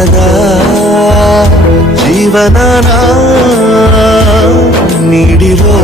ఉండగా జీవన నీడిలో